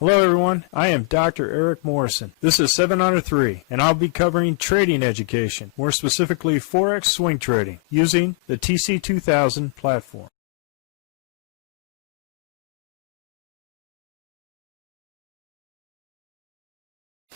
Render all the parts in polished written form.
Hello everyone, I am Dr. Eric Morrison. This is 7 Under 3, and I'll be covering trading education, more specifically Forex swing trading, using the TC2000 platform.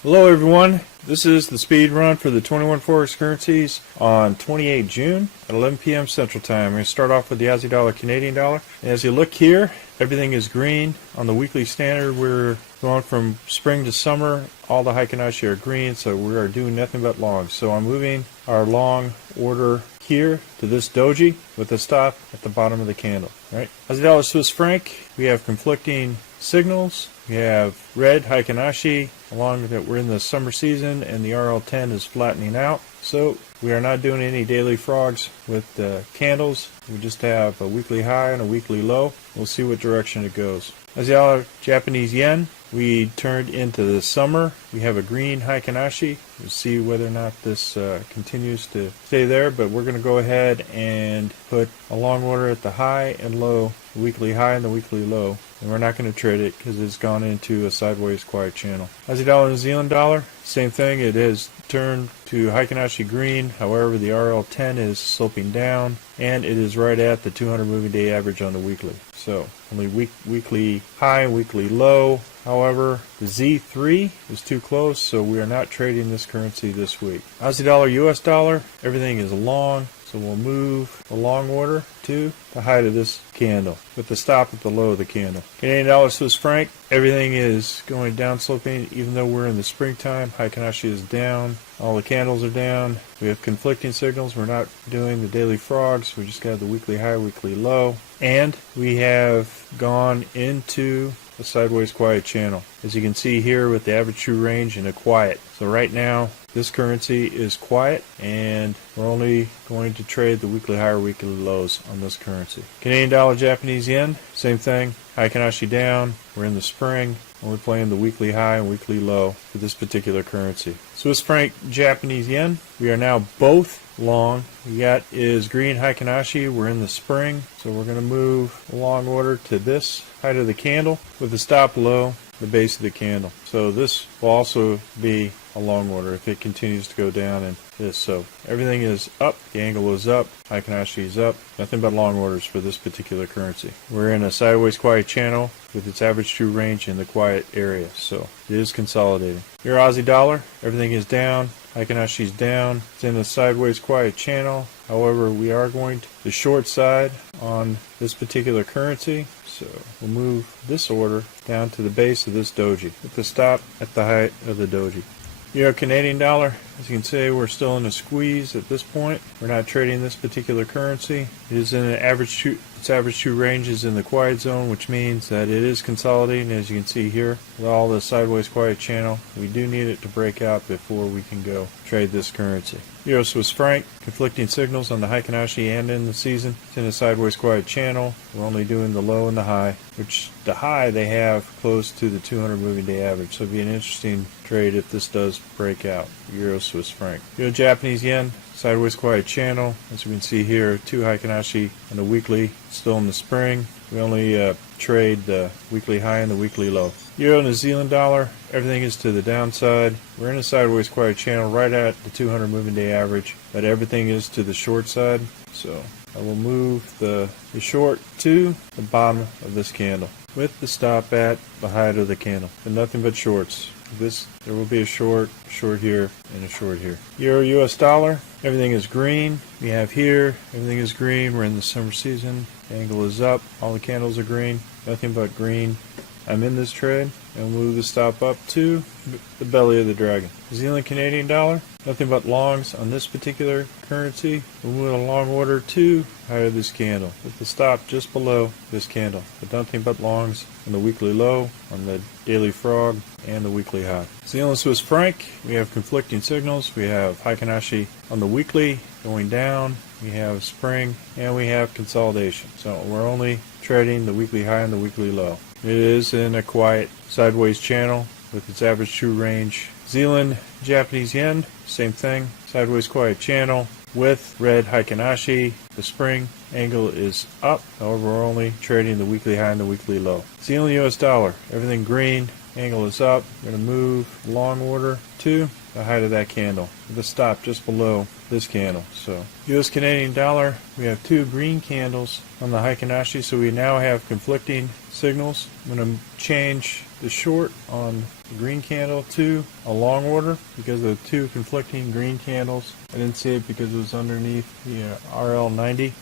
Hello everyone, this is the speed run for the 21 Forex currencies on 28 June at 11 p.m. Central Time. I'm going to start off with the Aussie dollar, Canadian dollar. And as you look here, everything is green. On the weekly standard, we're going from spring to summer. All the Heikinashi are green, so we are doing nothing but longs. So I'm moving our long order here to this doji with a stop at the bottom of the candle. Right? Aussie dollar, Swiss franc, we have conflicting signals. We have red Heikinashi, along that we're in the summer season and the RL10 is flattening out. So we are not doing any daily frogs with the candles. We just have a weekly high and a weekly low. We'll see what direction it goes. Aussie dollar, Japanese yen, we turned into the summer. We have a green Heikinashi. We'll see whether or not this continues to stay there, but we're going to go ahead and put a long order at the high and low, the weekly high and the weekly low. And we're not going to trade it because it's gone into a sideways quiet channel. Aussie dollar, New Zealand dollar, same thing. It has turned to Heikinashi green. However, the RL10 is sloping down, and it is right at the 200 moving day average on the weekly. So only weekly high and weekly low. However, the Z3 is too close, so we are not trading this currency this week. Aussie dollar, US dollar, everything is long. So we'll move the long order to the height of this candle with the stop at the low of the candle. Canadian dollar, Swiss franc, everything is going down sloping even though we're in the springtime. Heikinashi is down. All the candles are down. We have conflicting signals. We're not doing the daily frogs. We just got the weekly high, weekly low. And we have gone into a sideways quiet channel. As you can see here with the average true range and a quiet. So right now this currency is quiet and we're only going to trade the weekly high or weekly lows on this currency. Canadian dollar, Japanese yen, same thing. Heikinashi down. We're in the spring and we're playing the weekly high and weekly low for this particular currency. Swiss franc, Japanese yen, we are now both long. We got is green Heikinashi. We're in the spring, so we're going to move a long order to this height of the candle with the stop low, the base of the candle. So this will also be a long order if it continues to go down and this. So everything is up, the angle is up, Heikinashi is up, nothing but long orders for this particular currency. We're in a sideways quiet channel with its average true range in the quiet area, so it is consolidating. Your Aussie dollar, everything is down, Heikinashi is down, it's in a sideways quiet channel. However, we are going to the short side on this particular currency, so we'll move this order down to the base of this doji with the stop at the height of the doji. Euro Canadian dollar, as you can see, we're still in a squeeze at this point. We're not trading this particular currency. It is in an its average true range is in the quiet zone, which means that it is consolidating, as you can see here, with all the sideways quiet channel. We do need it to break out before we can go trade this currency. Euro Swiss franc, conflicting signals on the Heikinashi and in the season. It's in a sideways quiet channel. We're only doing the low and the high, which the high they have close to the 200 moving day average. So it'd be an interesting trade if this does break out. Euro Swiss franc. Euro Japanese yen, sideways quiet channel. As you can see here, 2 Heikinashi on the weekly, still in the spring. We only trade the weekly high and the weekly low. Euro New Zealand dollar, everything is to the downside. We're in a sideways quiet channel right at the 200 moving day average, but everything is to the short side. So I will move the short to the bottom of this candle with the stop at the height of the candle. And nothing but shorts. There will be a short here, and a short here. Euro US dollar, everything is green. We have here, everything is green. We're in the summer season. The angle is up. All the candles are green. Nothing but green. I'm in this trade, and we'll move the stop up to the belly of the dragon. New Zealand Canadian dollar, nothing but longs on this particular currency. We'll move a long order to height of this candle with the stop just below this candle. But nothing but longs on the weekly low, on the daily frog, and the weekly high. New Zealand Swiss franc, we have conflicting signals. We have Heikinashi on the weekly going down. We have spring, and we have consolidation. So we're only trading the weekly high and the weekly low. It is in a quiet sideways channel with its average true range. Zealand Japanese yen, same thing, sideways quiet channel with red Heikinashi. The spring angle is up, however we're only trading the weekly high and the weekly low. Zealand US dollar, everything green, angle is up. I'm going to move long order to the height of that candle, the stop just below this candle. So US Canadian dollar, we have two green candles on the Heikin Ashi, so we now have conflicting signals. I'm going to change the short on the green candle to a long order because of the two conflicting green candles. I didn't see it because it was underneath the RL90.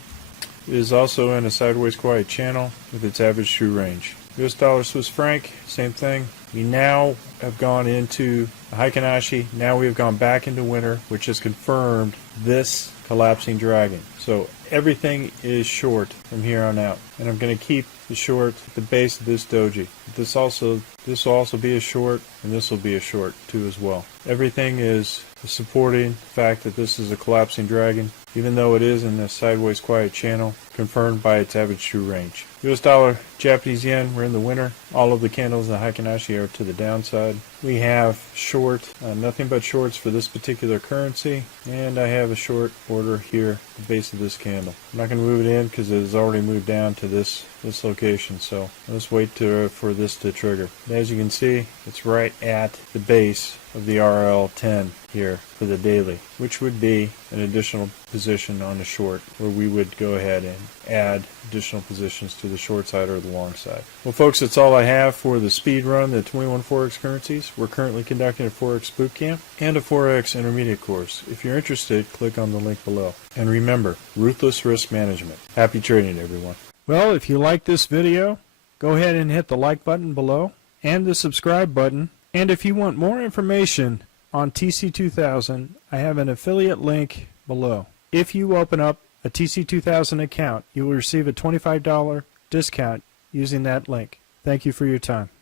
It is also in a sideways quiet channel with its average true range. US dollar Swiss franc, same thing. We now have gone into the Heikin Ashi. Now we have gone back into winter, which has confirmed this collapsing dragon. So everything is short from here on out. And I'm going to keep the short at the base of this doji. This will also be a short, and this will be a short too as well. Everything is supporting the fact that this is a collapsing dragon, even though it is in a sideways quiet channel, confirmed by its average true range. US dollar, Japanese yen, we're in the winter. All of the candles in the Heikin Ashi are to the downside. We have short, nothing but shorts for this particular currency, and I have a short order here at the base of this candle. I'm not going to move it in because it has already moved down to this location, so let's wait for this to trigger. And as you can see, it's right at the base of the RL10 here for the daily, which would be an additional position on the short, where we would go ahead and add additional positions to the short side or the long side. Well folks, that's all I have for the speed run, the 21 Forex currencies. We're currently conducting a Forex bootcamp and a Forex intermediate course. If you're interested, click on the link below. And remember, ruthless risk management. Happy trading, everyone. Well, if you like this video, go ahead and hit the like button below and the subscribe button. And if you want more information on TC2000, I have an affiliate link below. If you open up a TC2000 account, you will receive a $25 discount using that link. Thank you for your time.